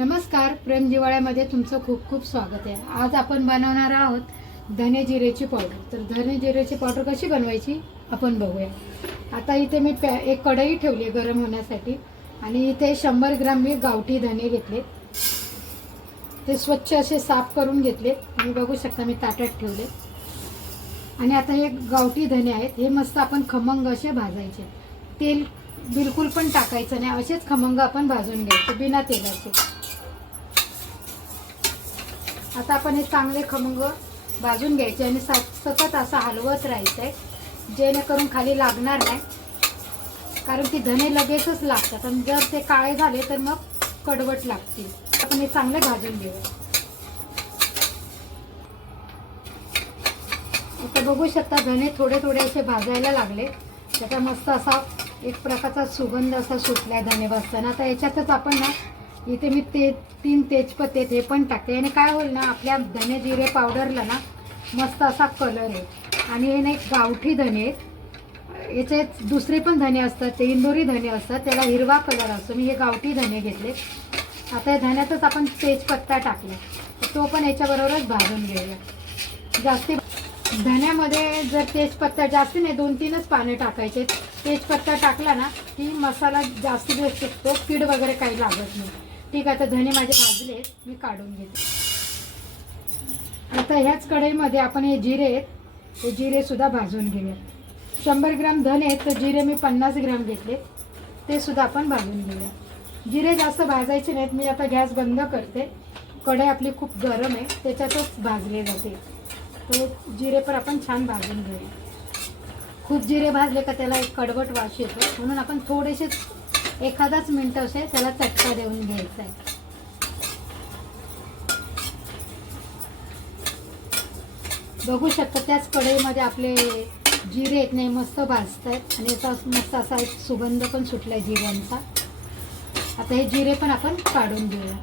नमस्कार प्रेम जिवाळ्यामध्ये तुमचं खूप खूप स्वागत आहे. आज आपण बनवणार आहोत धने जिरेची पावडर. तर धने जिरेची पावडर कशी बनवायची आपण बघूया. आता इथे मी पॅ एक कढई ठेवली आहे गरम होण्यासाठी आणि इथे शंभर ग्राम मी गावठी धने घेतले. ते स्वच्छ असे साफ करून घेतले. आणि बघू शकता मी ताट्यात ठेवले. आणि आता हे गावठी धने आहेत. हे मस्त आपण खमंग असे भाजायचे. तेल बिलकुल पण टाकायचं नाही. असेच खमंग आपण भाजून घ्यायचे बिना तेलाचे. आता आपण हे चांगले खमंग भाजून घ्यायचे आणि सा- सतत असं हलवत राहायचं आहे जेणेकरून खाली लागणार नाही. कारण की धने लगेचच लागतात. आणि जर ते काळे झाले तर मग कडवट लागतील. आपण हे चांगले भाजून घेऊया आता बघू शकता धने थोडे थोडे असे भाजायला लागले. त्याचा मस्त असा एक प्रकारचा सुगंध असा सुटलाय धने बसताना. आता याच्यातच आपण ना इथे मी ते तीन तेजपत्ते ते पण टाकते. आणि काय होईल ना आपल्या धने जिरे पावडरला ना मस्त असा कलर आहे. आणि हे ना एक गावठी धने आहेत. याचे दुसरे पण धने असतात ते इंदोरी धने असतात त्याला हिरवा कलर असतो. मी हे गावठी धने घेतले. आता या धन्यातच आपण तेजपत्ता टाकला. तो पण याच्याबरोबरच भाजून घेऊया. जास्ती धन्यामध्ये जर तेजपत्ता जास्ती नाही दोन तीनच पाने टाकायचे. तेजपत्ता टाकला ना की मसाला जास्ती दिवस टिकतो कीड वगैरे काही लागत नाही. ठीक आहे आता धने माझे भाजले आहेत, मी काढून घेते. आता ह्याच कढईमध्ये आपण हे जिरे आहेत हे जिरेसुद्धा भाजून घेऊया शंभर ग्राम धने आहेत तर जिरे मी पन्नास ग्राम घेतले. ते सुद्धा आपण भाजून घेऊया जिरे जास्त भाजायचे नाहीत मी आता गॅस बंद करते. कढई आपली खूप गरम आहे त्याच्यातच भाजले जाते. तो जिरे पण आपण छान भाजून घेऊया खूप जिरे भाजले का त्याला एक कडवट वास येतो म्हणून आपण थोडेसे एखादाच मिनटं असे त्याला चटका देऊन घ्यायचा आहे. बघू शकता त्याच कढईमध्ये आपले जिरे आहेत नाही मस्त भाजत आहेत आणि याचा मस्त असा एक सुगंध पण सुटलाय जिऱ्यांचा. आता हे जिरे पण आपण काढून घेऊया.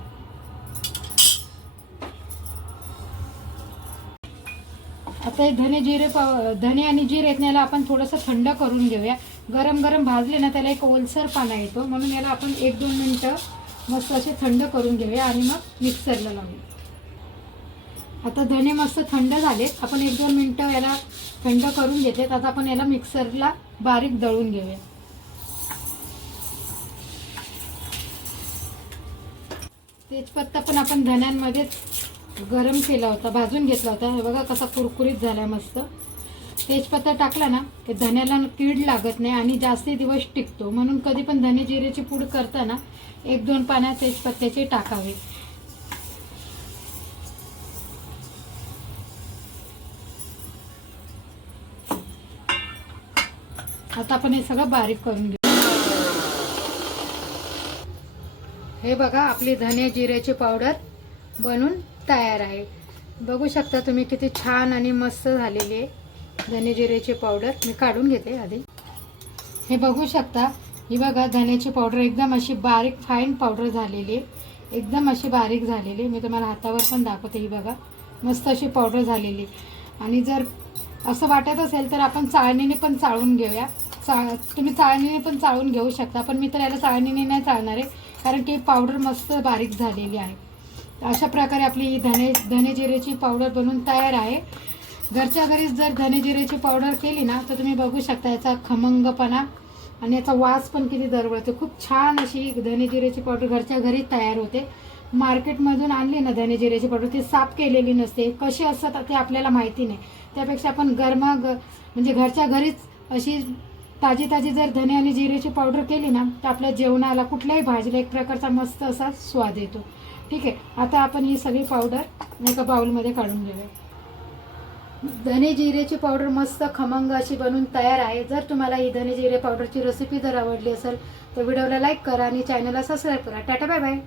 आता हे धने जिरे पाव धने आणि जिरे आहेत याला आपण थोडंसं थंड करून घेऊया. गरम गरम भाजले ना त्याला एक ओलसर पाना येतो. म्हणून याला आपण एक दोन मिनटं मस्त असे थंड करून घेऊया आणि मग मिक्सरला लावूया. आता धने मस्त थंड झालेत. आपण एक दोन मिनटं याला थंड करून घेतलेत. आता आपण याला मिक्सरला बारीक दळून घेऊया. तेजपत्ता पण आपण धन्यांमध्येच गरम केला होता भाजून घेतला होता. हे बघा कसा कुरकुरीत झाला मस्त. तेजपत्ता टाकला ना ते धन्याला कीड लागत नाही आणि जास्ती दिवस टिकतो. म्हणून कधी पण धने जिरेची पूड करताना एक दोन पाण्यात तेजपत्त्याचे टाकावे. आता आपण हे सगळं बारीक करून घेऊ. हे बघा आपली धने जिऱ्याची पावडर बनून तयार आहे. बघू शकता तुम्ही किती छान आणि मस्त झालेली आहे धने जिरेची पावडर मी काढून घेते आधी. हे बघू शकता. ही बघा धण्याची पावडर एकदम अशी बारीक फाईन पावडर झालेली. आहे एकदम अशी बारीक झालेली. आहे मी तुम्हाला हातावर पण दाखवते. ही बघा मस्त अशी पावडर झालेली. आहे. आणि जर असं वाटत असेल तर आपण चाळणीने पण चाळून घेऊया. चा तुम्ही चाळणीने पण चाळून घेऊ शकता. पण मी तर याला चाळणीने नाही चालणार आहे. कारण की पावडर मस्त बारीक झालेली आहे. अशा प्रकारे आपली ही धने धने जिरेची पावडर बनवून तयार आहे. घरच्या घरीच जर धने जिरेची पावडर केली ना तर तुम्ही बघू शकता याचा खमंगपणा आणि याचा वास पण किती दरवळतो. खूप छान अशी धने जिरेची पावडर घरच्या घरी तयार होते. मार्केटमधून आणली ना धने जिरेची पावडर ती साफ केलेली नसते. कशी असतात ते आपल्याला माहिती नाही. त्यापेक्षा आपण गरमा ग म्हणजे घरच्या घरीच अशी ताजी ताजी जर धने आणि जिरेची पावडर केली ना तर आपल्या जेवणाला कुठल्याही भाजीला एक प्रकारचा मस्त असा स्वाद येतो. ठीक आहे आता आपण ही सगळी पावडर एका बाउलमध्ये काढून घेऊया. धने जिरेची पावडर मस्त खमंग अशी बनून तयार आहे. जर तुम्हाला ही धने जिरे पावडरची रेसिपी जर आवडली असेल तर व्हिडिओला लाईक करा आणि चॅनलला सबस्क्राईब करा. Tata bye bye